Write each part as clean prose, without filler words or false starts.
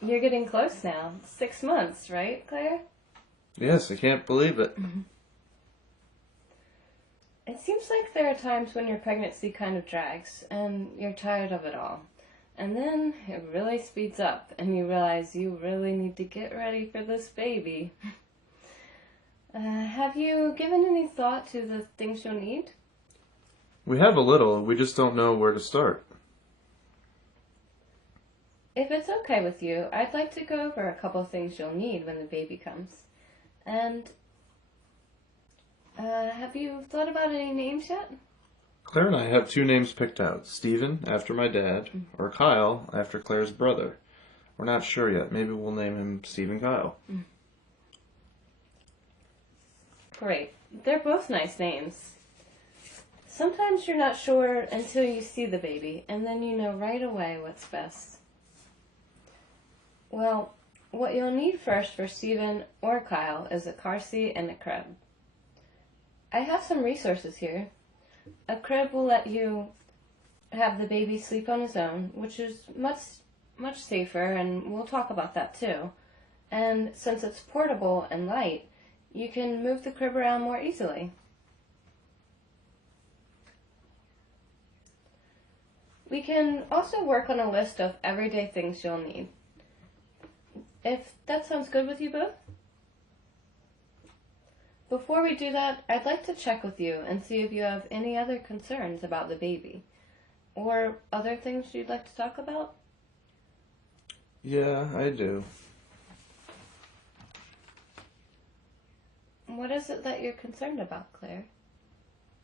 You're getting close now. 6 months, right, Claire? Yes, I can't believe it. It seems like there are times when your pregnancy kind of drags, and you're tired of it all. And then it really speeds up, and you realize you really need to get ready for this baby. Have you given any thought to the things you'll need? We have a little, we just don't know where to start. If it's okay with you, I'd like to go over a couple of things you'll need when the baby comes. And, have you thought about any names yet? Claire and I have two names picked out, Stephen, after my dad, or Kyle, after Claire's brother. We're not sure yet. Maybe we'll name him Stephen Kyle. Great. They're both nice names. Sometimes you're not sure until you see the baby, and then you know right away what's best. Well, what you'll need first for Stephen or Kyle is a car seat and a crib. I have some resources here. A crib will let you have the baby sleep on his own, which is much safer, and we'll talk about that too. And since it's portable and light, you can move the crib around more easily. We can also work on a list of everyday things you'll need. If that sounds good with you both? Before we do that, I'd like to check with you and see if you have any other concerns about the baby. Or other things you'd like to talk about? Yeah, I do. What is it that you're concerned about, Claire?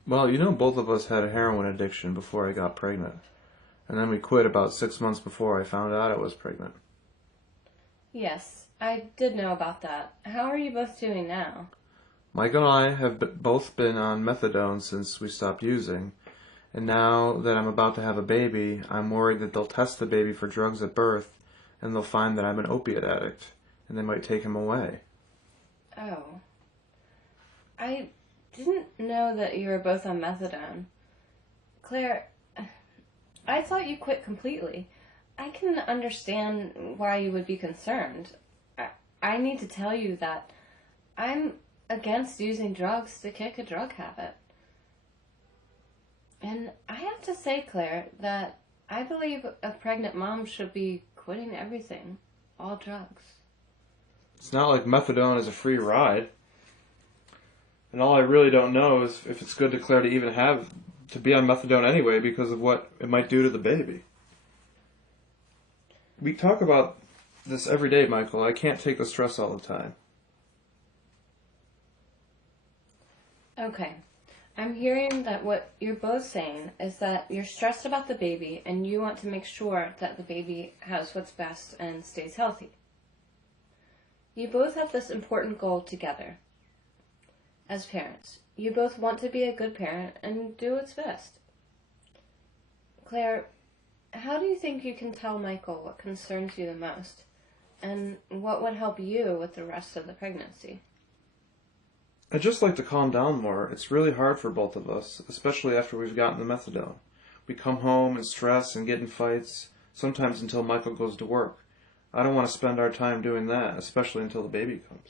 Well, both of us had a heroin addiction before I got pregnant. And then we quit about 6 months before I found out I was pregnant. Yes, I did know about that. How are you both doing now? Mike and I have both been on methadone since we stopped using. And now that I'm about to have a baby, I'm worried that they'll test the baby for drugs at birth and they'll find that I'm an opiate addict. And they might take him away. Oh. I didn't know that you were both on methadone. Claire, I thought you quit completely. I can understand why you would be concerned. I need to tell you that I'm against using drugs to kick a drug habit. And I have to say, Claire, that I believe a pregnant mom should be quitting everything, all drugs. It's not like methadone is a free ride. And all I really don't know is if it's good to Claire to even have to be on methadone anyway because of what it might do to the baby. We talk about this every day, Michael. I can't take the stress all the time. Okay. I'm hearing that what you're both saying is that you're stressed about the baby and you want to make sure that the baby has what's best and stays healthy. You both have this important goal together. As parents, you both want to be a good parent and do what's best. Claire, how do you think you can tell Michael what concerns you the most? And what would help you with the rest of the pregnancy? I'd just like to calm down more. It's really hard for both of us, especially after we've gotten the methadone. We come home and stress and get in fights, sometimes until Michael goes to work. I don't want to spend our time doing that, especially until the baby comes.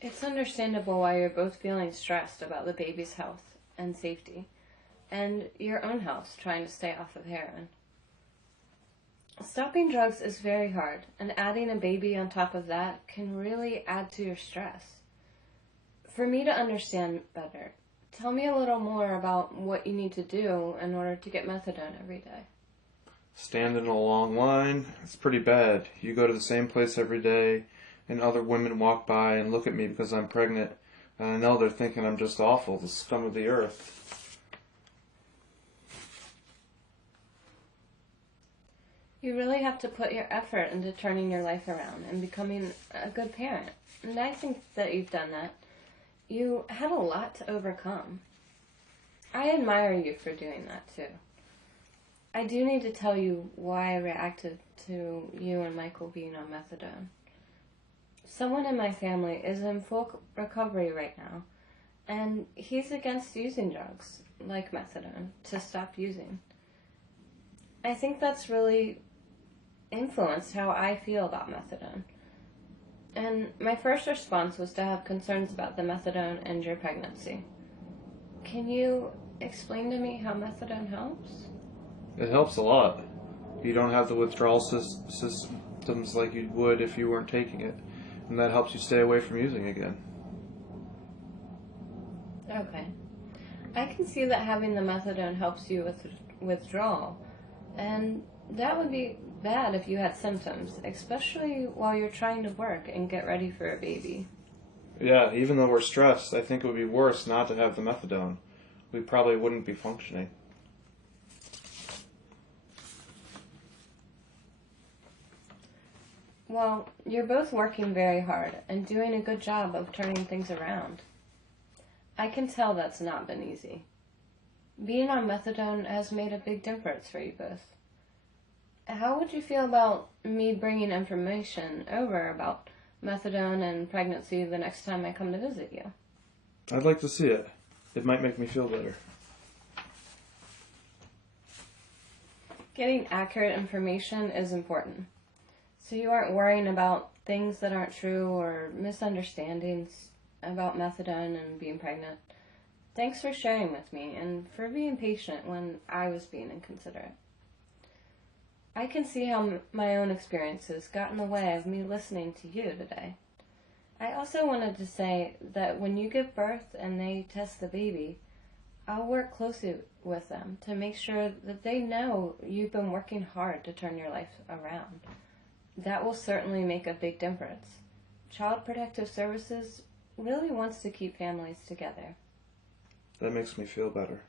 It's understandable why you're both feeling stressed about the baby's health and safety, and your own health trying to stay off of heroin. Stopping drugs is very hard, and adding a baby on top of that can really add to your stress. For me to understand better, tell me a little more about what you need to do in order to get methadone every day. Stand in a long line. It's pretty bad. You go to the same place every day, and other women walk by and look at me because I'm pregnant, and I know they're thinking I'm just awful, the scum of the earth. You really have to put your effort into turning your life around and becoming a good parent. And I think that you've done that. You had a lot to overcome. I admire you for doing that too. I do need to tell you why I reacted to you and Michael being on methadone. Someone in my family is in full recovery right now, and he's against using drugs, like methadone, to stop using. I think that's really influenced how I feel about methadone. And my first response was to have concerns about the methadone and your pregnancy. Can you explain to me how methadone helps? It helps a lot. You don't have the withdrawal symptoms like you would if you weren't taking it, and that helps you stay away from using again. Okay. I can see that having the methadone helps you with withdrawal, and that would be bad if you had symptoms, especially while you're trying to work and get ready for a baby. Yeah, even though we're stressed, I think it would be worse not to have the methadone. We probably wouldn't be functioning. Well, you're both working very hard and doing a good job of turning things around. I can tell that's not been easy. Being on methadone has made a big difference for you both. How would you feel about me bringing information over about methadone and pregnancy the next time I come to visit you? I'd like to see it. It might make me feel better. Getting accurate information is important, so you aren't worrying about things that aren't true or misunderstandings about methadone and being pregnant. Thanks for sharing with me and for being patient when I was being inconsiderate. I can see how my own experiences got in the way of me listening to you today. I also wanted to say that when you give birth and they test the baby, I'll work closely with them to make sure that they know you've been working hard to turn your life around. That will certainly make a big difference. Child Protective Services really wants to keep families together. That makes me feel better.